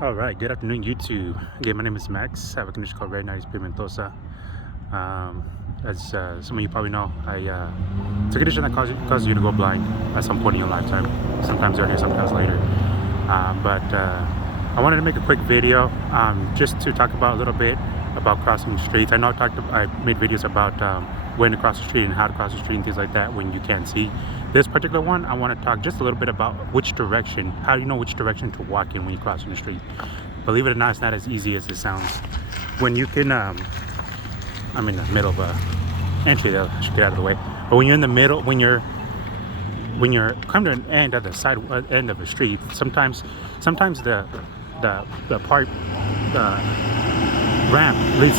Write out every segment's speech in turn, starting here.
All right, good afternoon, YouTube. Again, my name is Max. I have a condition called retinitis pigmentosa. As some of you probably know, it's a condition that causes you to go blind at some point in your lifetime, sometimes earlier, sometimes later. But I wanted to make a quick video just to talk about a little bit about crossing streets. I know I made videos about when to cross the street and how to cross the street and things like that when you can't see. This particular one, I want to talk just a little bit about which direction, how do you know which direction to walk in when you're crossing the street. Believe it or not, it's not as easy as it sounds. When you can, I'm in the middle of a entry there, I should get out of the way. But when you're in the middle, when you're coming to an end of the end of a street, sometimes the ramp leads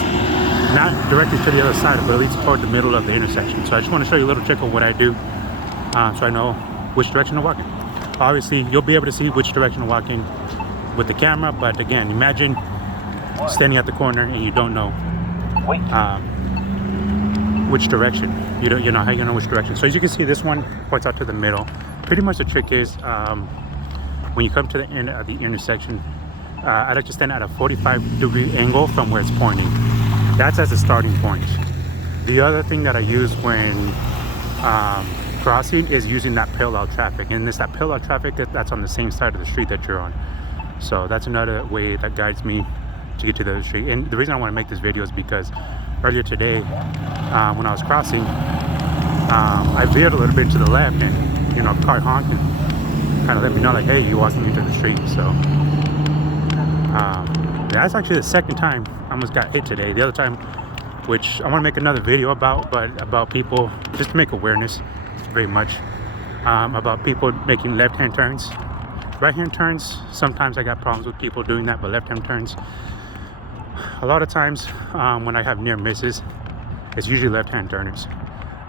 not directly to the other side, but it leads toward the middle of the intersection. So I just want to show you a little trick of what I do, so I know which direction to walk in. Obviously, you'll be able to see which direction to walk in with the camera, but again, imagine standing at the corner and you don't know which direction. You know how you know which direction. So as you can see, this one points out to the middle. Pretty much the trick is when you come to the end of the intersection, I like to stand at a 45-degree angle from where it's pointing. That's as a starting point. The other thing that I use when crossing is using that parallel traffic, and it's that parallel traffic that's on the same side of the street that you're on. So that's another way that guides me to get to the other street. And the reason I want to make this video is because earlier today, when I was crossing, I veered a little bit to the left, and a car honked and kind of let me know, like, hey, you're walking into the street. So that's actually the second time I almost got hit today. The other time, which I want to make another video about, but about people, just to make awareness very much, about people making left-hand turns. Right-hand turns, sometimes I got problems with people doing that, but left-hand turns, a lot of times when I have near misses, it's usually left-hand turners.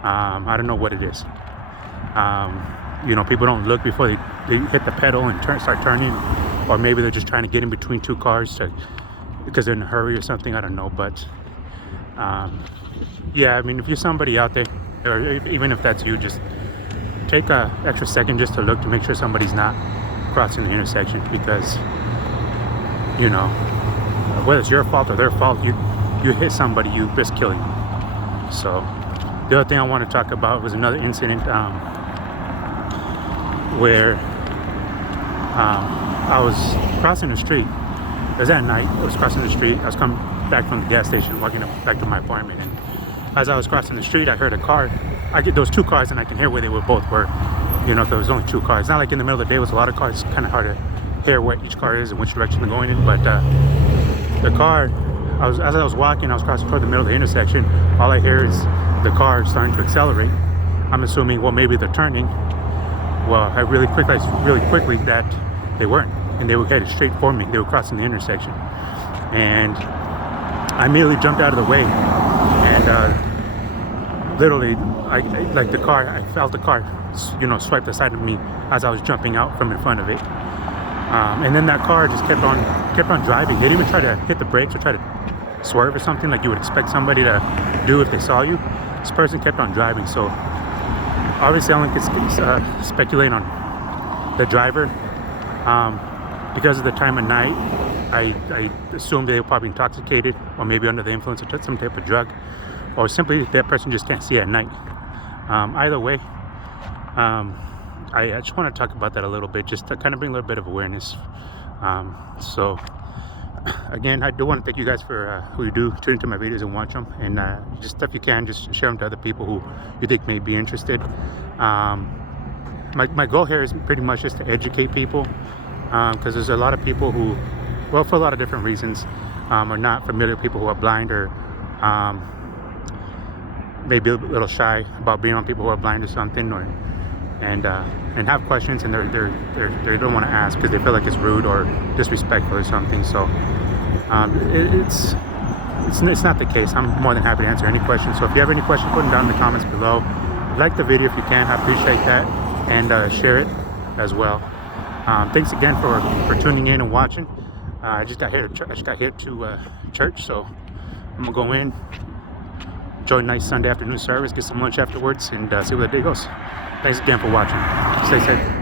I don't know what it is. People don't look before they hit the pedal and start turning, or maybe they're just trying to get in between two cars because they're in a hurry or something. I don't know, but yeah, I mean, if you're somebody out there, or even if that's you, just take a extra second just to look to make sure somebody's not crossing the intersection, because whether it's your fault or their fault, you hit somebody, you risk killing them. So the other thing I want to talk about was another incident where I was crossing the street. It was at night. I was crossing the street. I was coming back from the gas station, walking back to my apartment, and as I was crossing the street, I heard a car. I get those two cars, and I can hear where they both were. If there was only two cars. It's not like in the middle of the day, it was a lot of cars. It's kind of hard to hear what each car is and which direction they're going in. But the car, as I was walking, I was crossing toward the middle of the intersection. All I hear is the car starting to accelerate. I'm assuming, well, maybe they're turning. Well, I really quickly that they weren't, and they were headed straight for me. They were crossing the intersection, and I immediately jumped out of the way, and literally, I felt the car, swipe the side of me as I was jumping out from in front of it. And then that car just kept on driving. They didn't even try to hit the brakes or try to swerve or something like you would expect somebody to do if they saw you. This person kept on driving. So obviously, I only can speculate on the driver. Because of the time of night, I assumed they were probably intoxicated, or maybe under the influence of some type of drug, or simply that person just can't see at night. Either way, I just want to talk about that a little bit, just to kind of bring a little bit of awareness. So again, I do want to thank you guys for who you do tune into my videos and watch them, and just if you can, just share them to other people who you think may be interested. My goal here is pretty much just to educate people, because there's a lot of people who, well, for a lot of different reasons, are not familiar with people who are blind, or maybe a little shy about being on people who are blind or something, and have questions, and they don't want to ask because they feel like it's rude or disrespectful or something. So it's not the case. I'm more than happy to answer any questions. So if you have any questions, put them down in the comments below. Like the video if you can. I appreciate that, and share it as well. Thanks again for tuning in and watching. I just got here to church, so I'm gonna go in, enjoy a nice Sunday afternoon service, get some lunch afterwards, and see where the day goes. Thanks again for watching. Stay safe.